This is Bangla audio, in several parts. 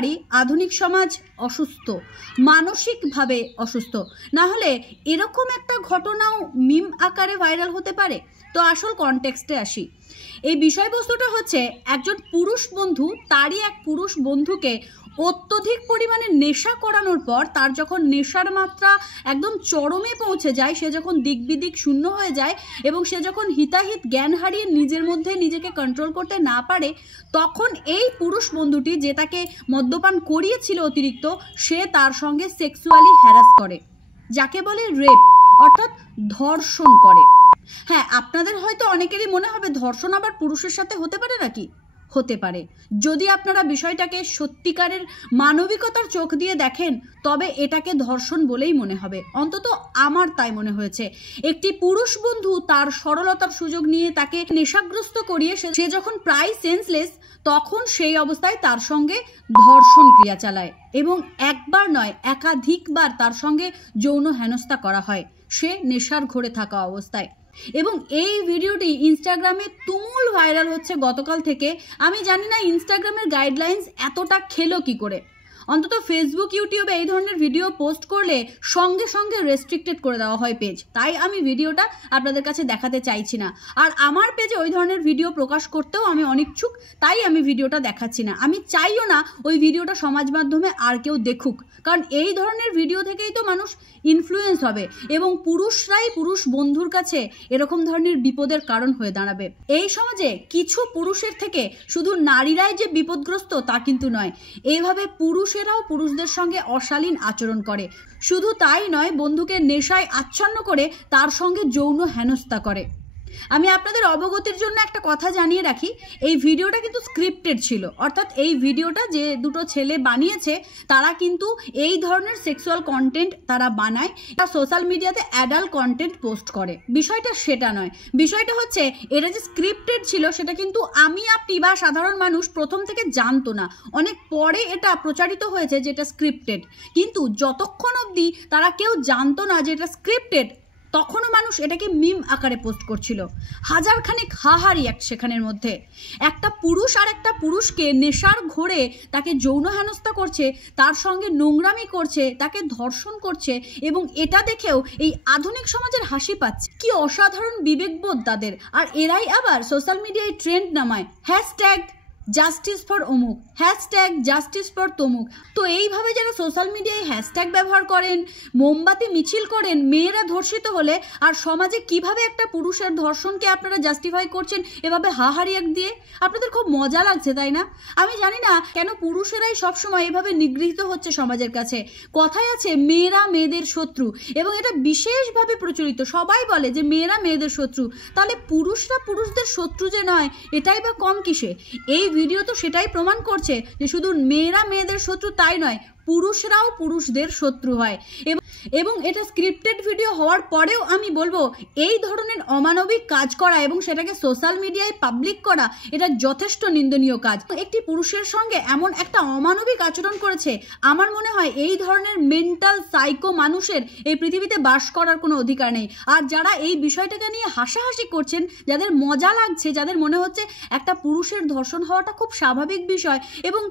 পারি আধুনিক সমাজ অসুস্থ, মানসিকভাবে অসুস্থ, না হলে এরকম একটা ঘটনাও মিম আকারে ভাইরাল হতে পারে। তো আসল কনটেক্সটে আসি। এই বিষয়বস্তুটা হচ্ছে একজন পুরুষ বন্ধু তারই এক পুরুষ বন্ধুকে অত্যধিক পরিমাণে নেশা করানোর পর তার যখন নেশার মাত্রা একদম চরমে পৌঁছে যায়, সে যখন দিকবিদিক শূন্য হয়ে যায় এবং সে যখন হিতাহিত জ্ঞান হারিয়ে নিজের মধ্যে নিজেকে কন্ট্রোল করতে না পারে, তখন এই পুরুষ বন্ধুটি যে তাকে মদ্যপান করিয়েছিল অতিরিক্ত, সে তার সঙ্গে সেক্সুয়ালি হ্যারাস করে, যাকে বলে রেপ, অর্থাৎ ধর্ষণ করে। হ্যাঁ, আপনাদের হয়তো অনেকেরই মনে হবে ধর্ষণ আবার পুরুষের সাথে হতে পারে নাকি? হতে পারে। যদি আপনারা বিষয়টাকে সত্যিকারের মানবিকতার চোখ দিয়ে দেখেন তবে এটাকে ধর্ষণ বলেই মনে হবে, অন্তত আমার তাই মনে হয়েছে। একটি পুরুষ বন্ধু তার সরলতার সুযোগ নিয়ে তাকে নেশাগ্রস্ত করিয়ে সে যখন প্রায় সেন্সলেস, তখন সেই অবস্থায় তার সঙ্গে ধর্ষণ ক্রিয়া চালায় এবং একবার নয় একাধিকবার তার সঙ্গে যৌন হেনস্থা করা হয় সে নেশার ঘোরে থাকা অবস্থায়। এবং এই ভিডিওটি ইনস্টাগ্রামে তুমুল ভাইরাল হচ্ছে গতকাল থেকে। আমি জানি না ইনস্টাগ্রামের গাইডলাইন্স এতটা খেলো কি করে। অন্তত ফেসবুক, ইউটিউবে এই ধরনের ভিডিও পোস্ট করলে সঙ্গে সঙ্গে রেস্ট্রিক্টেড করে দেওয়া হয় পেজ। তাই আমি ভিডিওটা আপনাদের কাছে দেখাতে চাইছি না। আর আমার পেজে ওই ধরনের ভিডিও প্রকাশ করতেও আমি অনিচ্ছুক, তাই আমি ভিডিওটা দেখাচ্ছি না। আমি চাইও না ওই ভিডিওটা সমাজ মাধ্যমে আর কেউ দেখুক, কারণ এই ধরনের ভিডিও থেকেই তো মানুষ ইনফ্লুয়েন্স হবে এবং পুরুষরাই পুরুষ বন্ধুর কাছে এরকম ধরনের বিপদের কারণ হয়ে দাঁড়াবে। এই সমাজে কিছু পুরুষের থেকে শুধু নারীরাই যে বিপদগ্রস্ত তা কিন্তু নয়, এইভাবে পুরুষেরাও পুরুষদের সঙ্গে অশালীন আচরণ করে। শুধু তাই নয়, বন্ধুকে নেশায় আচ্ছন্ন করে তার সঙ্গে যৌন হেনস্থা করে। আমি আপনাদের অবগতির জন্য একটা কথা জানিয়ে রাখি, এই ভিডিওটা কিন্তু স্ক্রিপ্টেড ছিল, অর্থাৎ এই ভিডিওটা যে দুটো ছেলে বানিয়েছে তারা কিন্তু এই ধরনের সেক্সুয়াল কন্টেন্ট তারা বানায়, সোশ্যাল মিডিয়াতে অ্যাডাল্ট কন্টেন্ট পোস্ট করে। বিষয়টা সেটা নয়, বিষয়টা হচ্ছে এটা যে স্ক্রিপ্টেড ছিল সেটা কিন্তু আমি আপনি বা সাধারণ মানুষ প্রথম থেকে জানতো না, অনেক পরে এটা প্রচারিত হয়েছে যে এটা স্ক্রিপ্টেড। কিন্তু যতক্ষণ অবধি তারা কেউ জানতো না যে এটা স্ক্রিপ্টেড, তখনও মানুষ এটাকে মিম আকারে পোস্ট করছিল। হাজারখানেক হাহারি সেখানের মধ্যে একটা পুরুষ আর একটা পুরুষকে নেশার ঘোরে তাকে যৌন হেনস্থা করছে, তার সঙ্গে নোংরামি করছে, তাকে ধর্ষণ করছে এবং এটা দেখেও এই আধুনিক সমাজের হাসি পাচ্ছে। কি অসাধারণ বিবেকবোধ তাদের! আর এরাই আবার সোশ্যাল মিডিয়ায় ট্রেন্ড নামায় হ্যাশট্যাগ জাস্টিস ফর অমুক, হ্যাশট্যাগ জাস্টিস ফর তমুক। তো এইভাবে যারা সোশ্যাল মিডিয়ায় হ্যাশট্যাগ ব্যবহার করেন, মোমবাতি মিছিল করেন মেয়েরা ধর্ষিত হলে, আর সমাজে কিভাবে একটা পুরুষের ধর্ষণকে আপনারা জাস্টিফাই করছেন এভাবে হাহারিয়াক দিয়ে, আপনাদের খুব মজা লাগছে তাই না? আমি জানি না কেন পুরুষেরাই সবসময় এভাবে নিগৃহীত হচ্ছে সমাজের কাছে। কথায় আছে মেয়েরা মেয়েদের শত্রু, এবং এটা বিশেষভাবে প্রচলিত। সবাই বলে যে মেয়েরা মেয়েদের শত্রু, তাহলে পুরুষরা পুরুষদের শত্রু যে নয় এটাই বা কম কিসে? এই ভিডিও তো সেটাই প্রমাণ করছে যে শুধু মেয়েরা মেয়েদের শত্রু তাই নয়, পুরুষরাও পুরুষদের শত্রু হয়। এবং এটা স্ক্রিপ্টেড ভিডিও হওয়ার পরেও আমি বলবো এই ধরনের অমানবিক কাজ করা এবং সেটাকে সোশ্যাল মিডিয়ায় পাবলিক করা এটা যথেষ্ট নিন্দনীয় কাজ। একটি পুরুষের সঙ্গে এমন একটা অমানবিক আচরণ করেছে, আমার মনে হয় এই ধরনের মেন্টাল সাইকো মানুষের এই পৃথিবীতে বাস করার কোনো অধিকার নেই। আর যারা এই বিষয়টাকে নিয়ে হাসাহাসি করছেন, যাদের মজা লাগছে, যাদের মনে হচ্ছে একটা পুরুষের ধর্ষণ হওয়াটা খুব স্বাভাবিক বিষয় এবং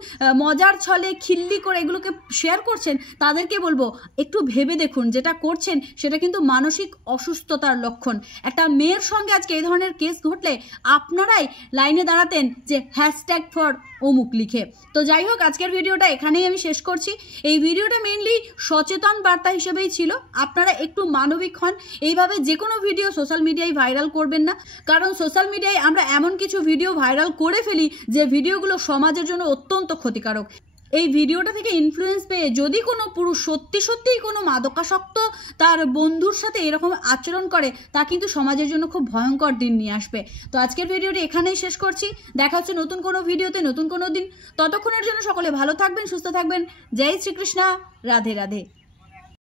মজার ছলে খিল্লি করে এগুলোকে শেয়ার করছেন, তাদেরকে বলবো একটু ভেবে দেখুন যেটা করছেন সেটা কিন্তু মানসিক অসুস্থতার লক্ষণ। একটা মেয়ের সঙ্গে আজকে এই ধরনের কেস ঘটলে আপনারাই লাইনে দাঁড়াতেন যে হ্যাশট্যাগ ফর অমুক লিখে। তো যাই হোক, আজকের ভিডিওটা এখানেই আমি শেষ করছি। এই ভিডিওটা মেইনলি সচেতন বার্তা হিসেবেই ছিল। আপনারা একটু মানবিক হন, এইভাবে যে কোনো ভিডিও সোশ্যাল মিডিয়ায় ভাইরাল করবেন না, কারণ সোশ্যাল মিডিয়ায় আমরা এমন কিছু ভিডিও ভাইরাল করে ফেলি যে ভিডিওগুলো সমাজের জন্য অত্যন্ত ক্ষতিকারক। এই ভিডিওটা থেকে ইনফ্লুয়েন্স পেয়ে যদি কোনো পুরুষ সত্যিই কোনো মাদকাসক্ত তার বন্ধুর সাথে এরকম আচরণ করে, তা কিন্তু সমাজের জন্য খুব ভয়ঙ্কর দিন নিয়ে আসবে। তো আজকের ভিডিওটি এখানেই শেষ করছি। দেখা হচ্ছে নতুন কোনো ভিডিওতে নতুন কোনো দিন। ততক্ষণের জন্য সকলে ভালো থাকবেন, সুস্থ থাকবেন। জয় শ্রীকৃষ্ণ, রাধে রাধে।